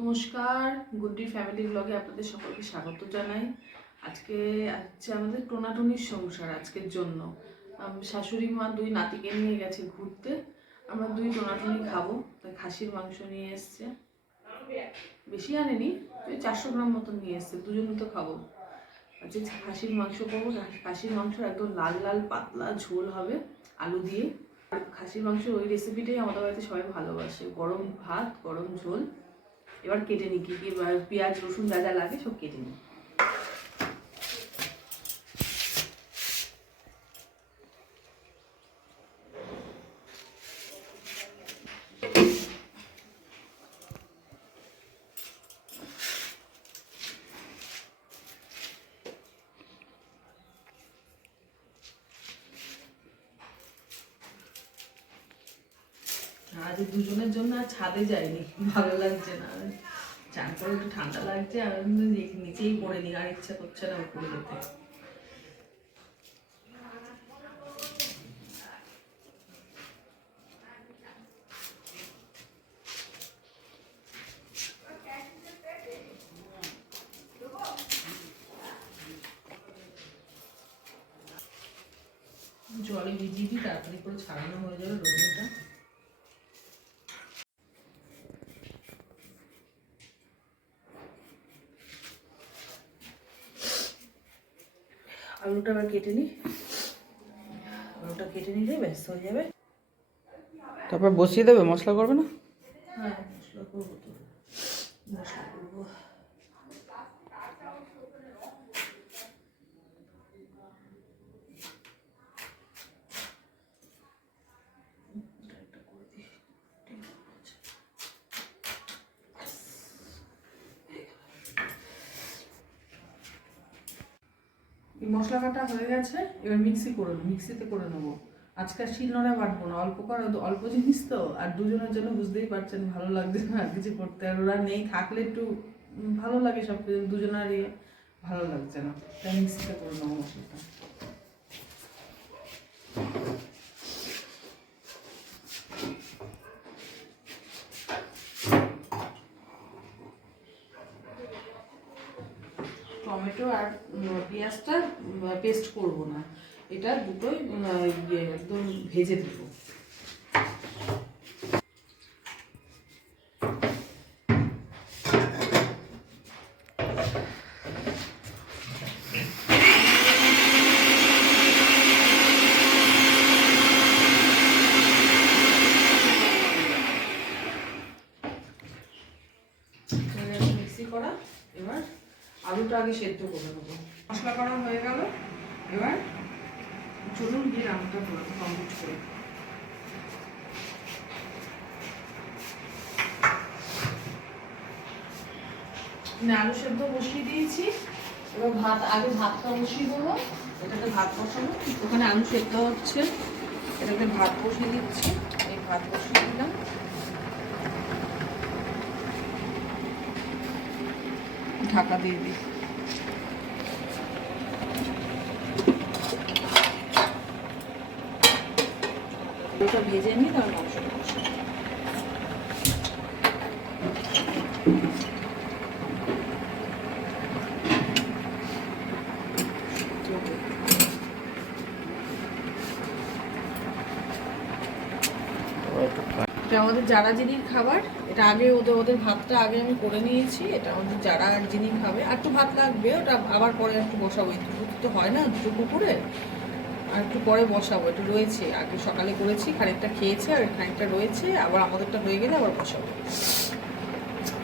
নমস্কার, গুড্ডি ফ্যামিলি ব্লগে আপনাদের সকলকে স্বাগত জানাই। আজকে হচ্ছে আমাদের টোনাটুনির সংসার, আজকের জন্য। শাশুড়ি মা দুই নাতিকে নিয়ে গেছে ঘুরতে। আমরা দুই টোনাটুনি খাব। তাই খাসির মাংস নিয়ে এসছে। বেশি আনেনি, ওই চারশো গ্রাম মতন নিয়ে এসছে। দুজনই তো খাব। আজকে খাসির মাংস করব। খাসির মাংস একদম লাল লাল, পাতলা ঝোল হবে আলু দিয়ে। খাসির মাংস ওই রেসিপিটাই আমাদের বাড়িতে সবাই ভালোবাসে। গরম ভাত, গরম ঝোল। এবার কেটে নিই কি কি পেঁয়াজ রসুন যা যা লাগে সব কেটে নিই আজ এই দুজনের জন্য আর ছাদে যাইনি ভালো লাগছে না। চান করে একটু ঠান্ডা লাগছে, আর নিচেই পড়ে নি, আর ইচ্ছা করছে না উপরে যেতে জলে ভিজিয়ে দিই তাড়াতাড়ি করে ছাড়ানো হয়ে যাবে রোদটা আলুটা আবার কেটে নিই। আলুটা কেটে নিলে ব্যস্ত হয়ে যাবে। তারপর বসিয়ে দেবে? মশলা করবে না? হ্যাঁ মশলা করব তো। মশলা করব। মশলা কাটা হয়ে গেছে, এবার মিক্সি করে নেব মিক্সিতে করে নেব। আজকাল শিলনোড়া বাটবো না, অল্প করে অল্প জিনিস তো, আর দুজনের জন্য বুঝতেই পারছেন, ভালো লাগছে না আর কিছু করতে। আর ওরা নেই, থাকলে একটু ভালো লাগে সব কিছু দুজনের ইয়ে ভালো লাগছে না। তাই মিক্সিতে করে নেব মশলাটা। পেঁয়াজটা পেস্ট করব না। এটা দুটোই ইয়ে একদম ভেজে দেবো। মিক্সি করা, এবার আলুটা আগে সেদ্ধ করে নেব মশলা করা হয়ে গেল এবার চলুন গিয়ে রান্নাটা করে কমপ্লিট করি আলু সেদ্ধ বসিয়ে দিয়েছি। এবার ভাত, আগে ভাতটা বসিয়ে দেবো। এটাতে ভাত বসাবো। ওখানে আলু সেদ্ধ হচ্ছে। এটাতে ভাত বসিয়ে দিচ্ছি। এই ভাত বসিয়ে দিলাম। ঢাকা দিয়ে দিই। ভেজে নিই তার মাংসটা বসাবো। এটা আমাদের যারা জিনির খাবার, এটা আগে ওদের ওদের ভাতটা আগে আমি করে নিয়েছি, এটা আমাদের যারা যিনি খাবে, আর একটু ভাত লাগবে, ওটা আবার পরে একটু বসাবো, এই দুটো তো হয় না, দুটো কুকুরে আর একটু পরে বসাবো একটু রয়েছে, আগে সকালে করেছি, খানিকটা খেয়েছে, আর খানিকটা রয়েছে, আবার আমাদেরটা হয়ে গেলে আবার বসাবো।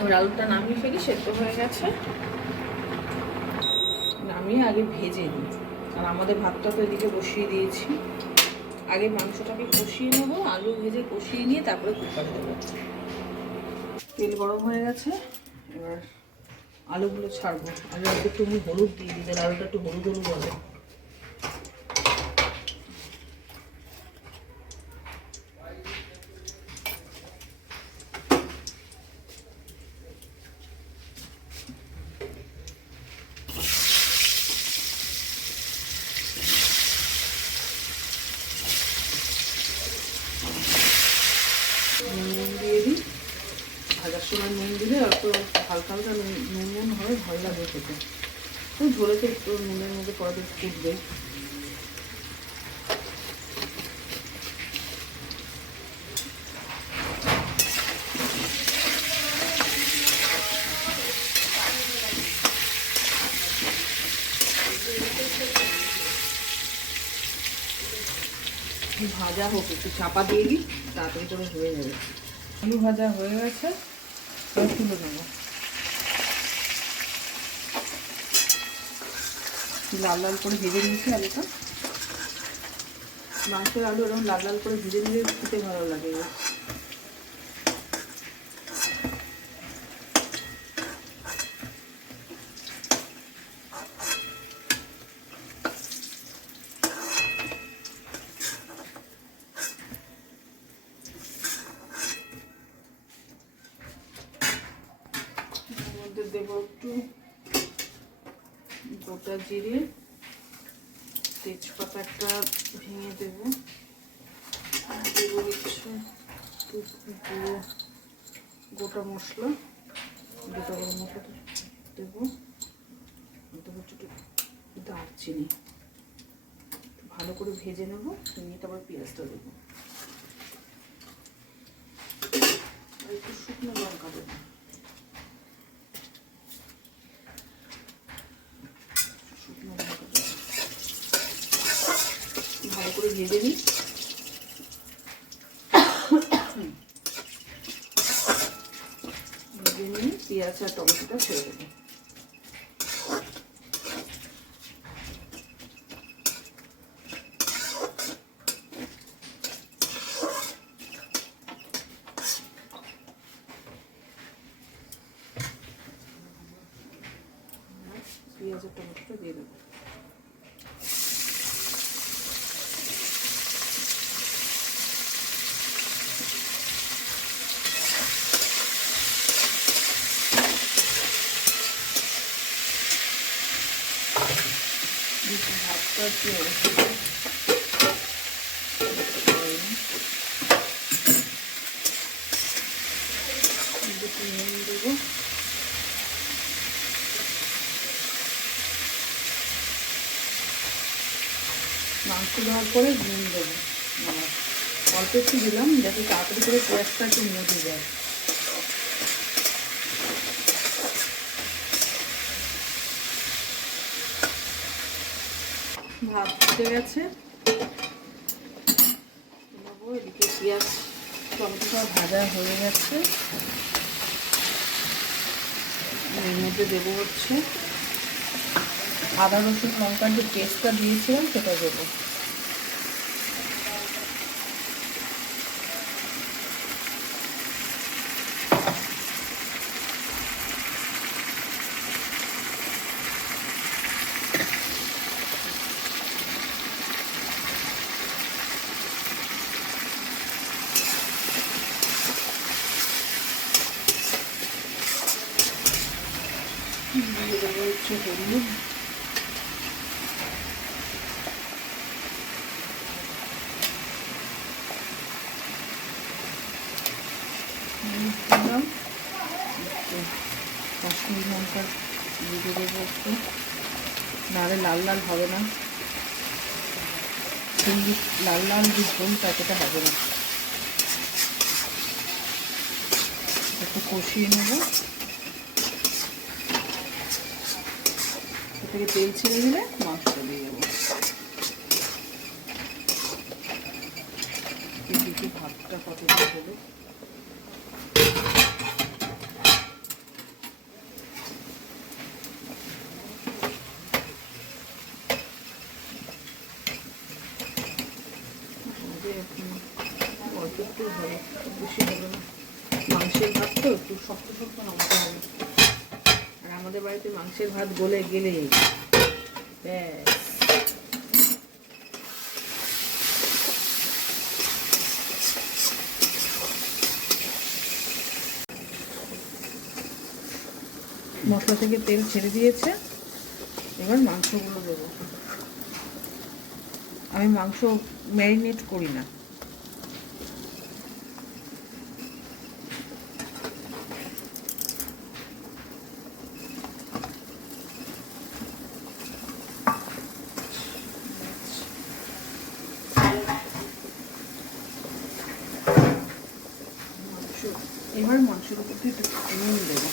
এবার আলুটা নামিয়ে ফেলি, সেদ্ধ হয়ে গেছে। নামিয়ে আগে ভেজে নিই, আর আমাদের ভাতটা তো এদিকে বসিয়ে দিয়েছি। আগে মাংসটাকে কষিয়ে নেব, আলু ভেজে কষিয়ে নিয়ে তারপরে কুকার দেবো তেল গরম হয়ে গেছে, এবার আলুগুলো ছাড়বো। আলু একটু হলুদ দিয়ে দিই আলুটা একটু হলুদ হলুদ হবে নুন দিয়ে দিই ভাজার সময় নুন দিলে একটু হালকা হালকা নুন নুন হবে ভালো লাগে খেতে। খুব ঝোলেতে একটু নুনের মধ্যে পরে ফুটবে। ভাজা হোক, একটু চাপা দিয়ে দিই, তাড়াতাড়ি করে হয়ে যাবে। আলু ভাজা হয়ে গেছে তুলে নেব। লাল লাল করে ভেজে নিয়েছি আলুটা মাংসের আলু এরকম লাল লাল করে ভেজে নিলে খেতে ভালো লাগে। দেবো একটু গোটা জিরে তেজপাতা একটা ভেঙে দেবো। আর দেবো হচ্ছে গুঁড়ো গোটা মশলা। গোটা গরম মশলা দেবো। দেবো একটু দারচিনি। ভালো করে ভেজে নেব, নিয়ে তারপর পেঁয়াজটা দেবো। আর একটু শুকনো লঙ্কা দেবো শুকনো লঙ্কা দেবো ভালো করে ভেজে নিই। ভেজে নিয়ে পেঁয়াজ আর টমেটোটা ছেড়ে দেবো। পেঁয়াজ আর টমেটোটা দিয়ে দেবো। দেবো মাংস দেওয়ার পরে নুন দেবো। আমার অল্প একটু দিলাম, যাতে তাড়াতাড়ি করে পেঁয়াজটা একটু মজে যায়। ভাত ফুটে গেছে। এদিকে পেঁয়াজ টমেটোটা ভাজা হয়ে গেছে। এর মধ্যে দেবো হচ্ছে আদা রসুন লঙ্কার যে পেস্টটা দিয়েছিলাম, সেটা দেবো দিয়ে দেবো হচ্ছে হলুদ হলুদ দিলাম একটু কাশ্মীর লঙ্কা দিয়ে দেবো একটু। নাহলে লাল লাল হবে না। লাল লাল যে ঝোলটা, সেটা হবে না। একটু কষিয়ে নেব। থেকে তেল ছেড়ে দিলে মাছটা দিয়ে দেবো। ভাতটা কতটা হলো অল্প একটু হবে খুব বেশি হবে না মাংসের ভাত একটু শক্ত শক্ত নামাতে আর আমাদের বাড়িতে মাংসের ভাত গলে গেলেই। ব্যাস। মশলা থেকে তেল ছেড়ে দিয়েছে। এবার মাংসগুলো দেবো। আমি মাংস ম্যারিনেট করি না। এবার মাংসের উপর একটু নুন দেবো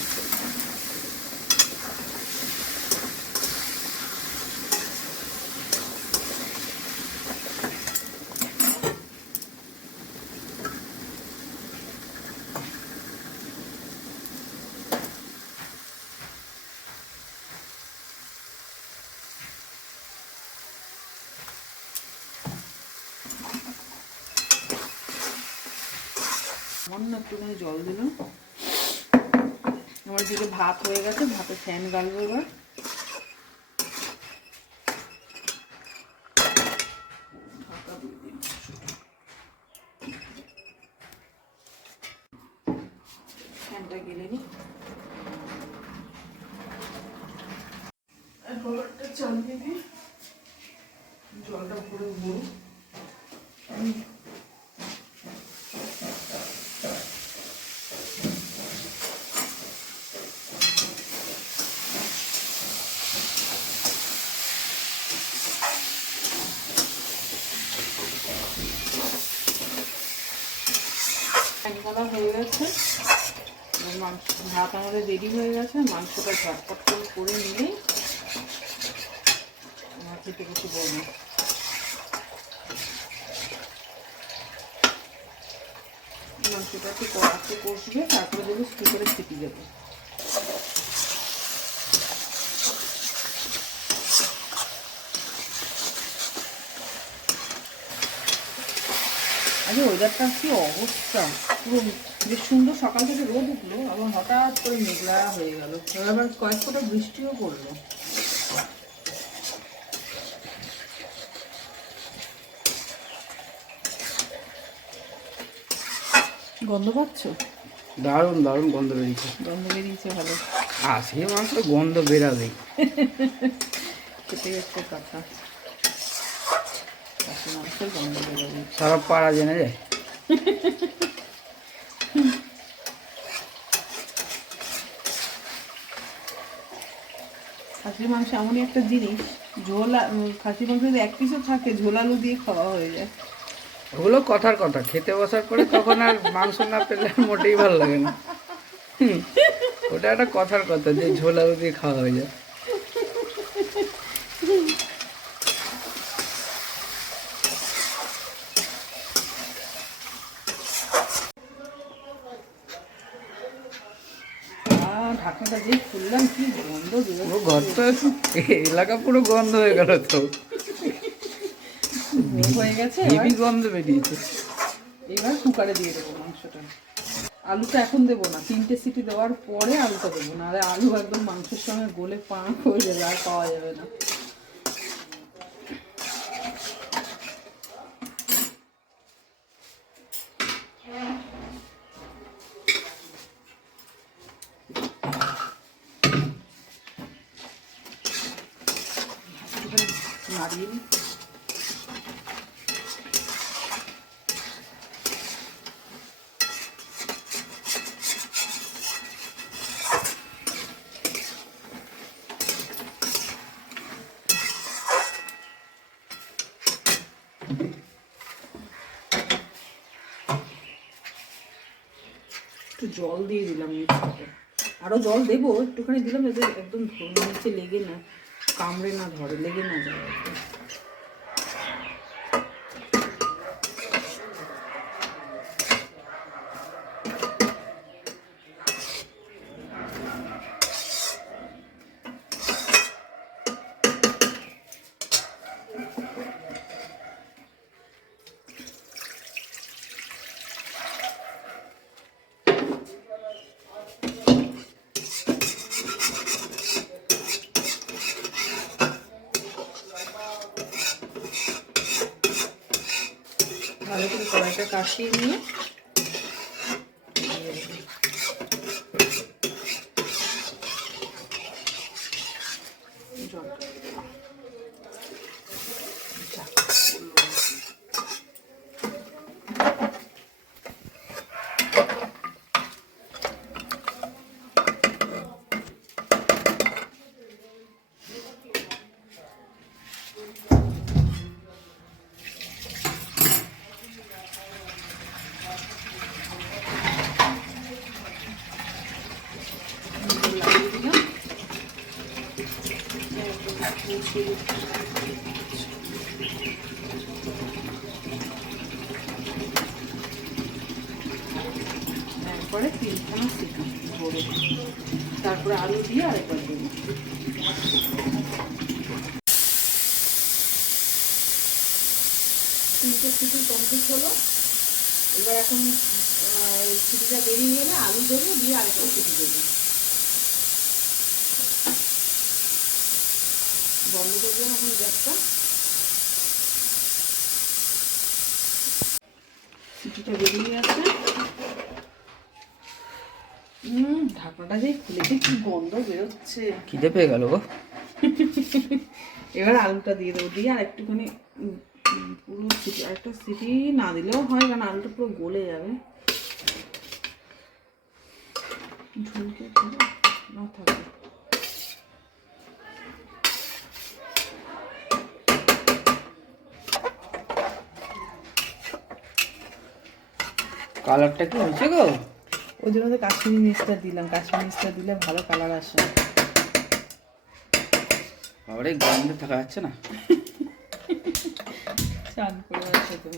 আমার দিকে ভাত হয়ে গেছে ভাতে ফ্যান গালবো এবার ঢাকা দিয়ে দিই মাংসটা। ফ্যানটা গেলে নি এখন একটা চাল দিয়ে দিই জলটা পুরো গরু ফ্যানগালা হয়ে গেছে। মাংস, ভাত আমাদের রেডি হয়ে গেছে। মাংসটা ঝটপট করে করে নিলেই আমার খেতে কিছু বলব মাংসটা একটু কড়াতে কষবে, তারপরে দেবো স্টিকারে ছিটি দেবো। আরে ওয়েদারটা কি অবস্থা? পুরো বেশ সুন্দর সকাল থেকে রোদ উঠল আবার হঠাৎ করে মেঘলা হয়ে গেল। আবার কয়েক ফোঁটা বৃষ্টিও পড়ল। গন্ধ পাচ্ছ? দারুণ দারুণ গন্ধ বেরিয়েছে। গন্ধ বেরিয়েছে ভালো। আসে মাংস গন্ধ বেরাবেই। খেতে একটা কথা খাসি মাংসের গন্ধ বেরোবে সারা পাড়া জেনে যায়। খাসির মাংস এমনই একটা জিনিস ঝোল খাসির মাংস যদি এক পিসও থাকে ঝোল আলু দিয়ে খাওয়া হয়ে যায়। ওগুলো কথার কথা খেতে বসার পরে তখন আর মাংস না পেলে মোটেই ভালো লাগে না। ওটা একটা কথার কথা যে ঝোল আলু দিয়ে খাওয়া হয়ে যায়। ঢাকনাটা যে খুললাম কি গন্ধ বেরোচ্ছে। ঘর তো এলাকা পুরো গন্ধ হয়ে গেল তো। হয়ে গেছে হেভি গন্ধ বেরিয়েছে। এবার কুকারে দিয়ে দেবো মাংসটা। আলুটা এখন দেবো না তিনটে সিটি দেওয়ার পরে আলুটা দেবো না আলু একদম মাংসের সঙ্গে গলে পাঁক হয়ে যাবে আর পাওয়া যাবে না একটুখানি নাড়িয়ে একটু জল দিয়ে দিলাম আরও জল দেবো, একটুখানি দিলাম, যাতে একদম নিচে লেগে না। কামড়ে না ধরে লেগে না যায় একদম। ভালো করে কড়াইটা কাশিয়ে নিয়ে তারপরে তিনখানা সিটি বড় তারপরে আলু দিয়ে আরেকবার দেবো তিনটে সিটি কমপ্লিট হলো। এবার এখন সিটিটা বেরিয়ে গেলে আলু দেবো দিয়ে আরেকটা সিটি দেবো বন্ধ করে দিলাম এখন গ্যাসটা সিটিটা বেরিয়ে গেছে হুম ঢাকনাটা যে খুলেছে কি গন্ধ বেরোচ্ছে। খিদে পেয়ে গেল গো। এবার আলুটা দিয়ে দেবো। দিয়ে আর একটুখানি পুরো সিটি আর একটা সিটি না দিলেও হয় কারণ আলুটা পুরো গলে যাবে। ঝুলকে দিলে না থাকে কালারটা কি হয়েছে গো? ওই জন্য তো কাশ্মীরি মিক্সটা দিলাম কাশ্মীরি মিক্সটা দিলে ভালো কালার আসে। আরে গন্ধে থাকা যাচ্ছে না। চান করে আসে তো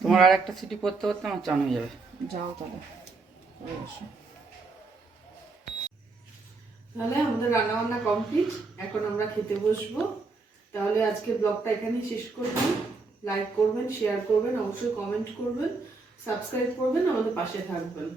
তোমার আর একটা সিটি পড়তে পড়তে আমার চান হয়ে যাবে। যাও তাহলে। তাহলে আমাদের রান্না বান্না কমপ্লিট। এখন আমরা খেতে বসবো। তাহলে আজকে ব্লগটা এখানেই শেষ করবেন লাইক করবেন শেয়ার করবেন, অবশ্যই কমেন্ট করবেন সাবস্ক্রাইব করবেন, আমাদের পাশে থাকবেন।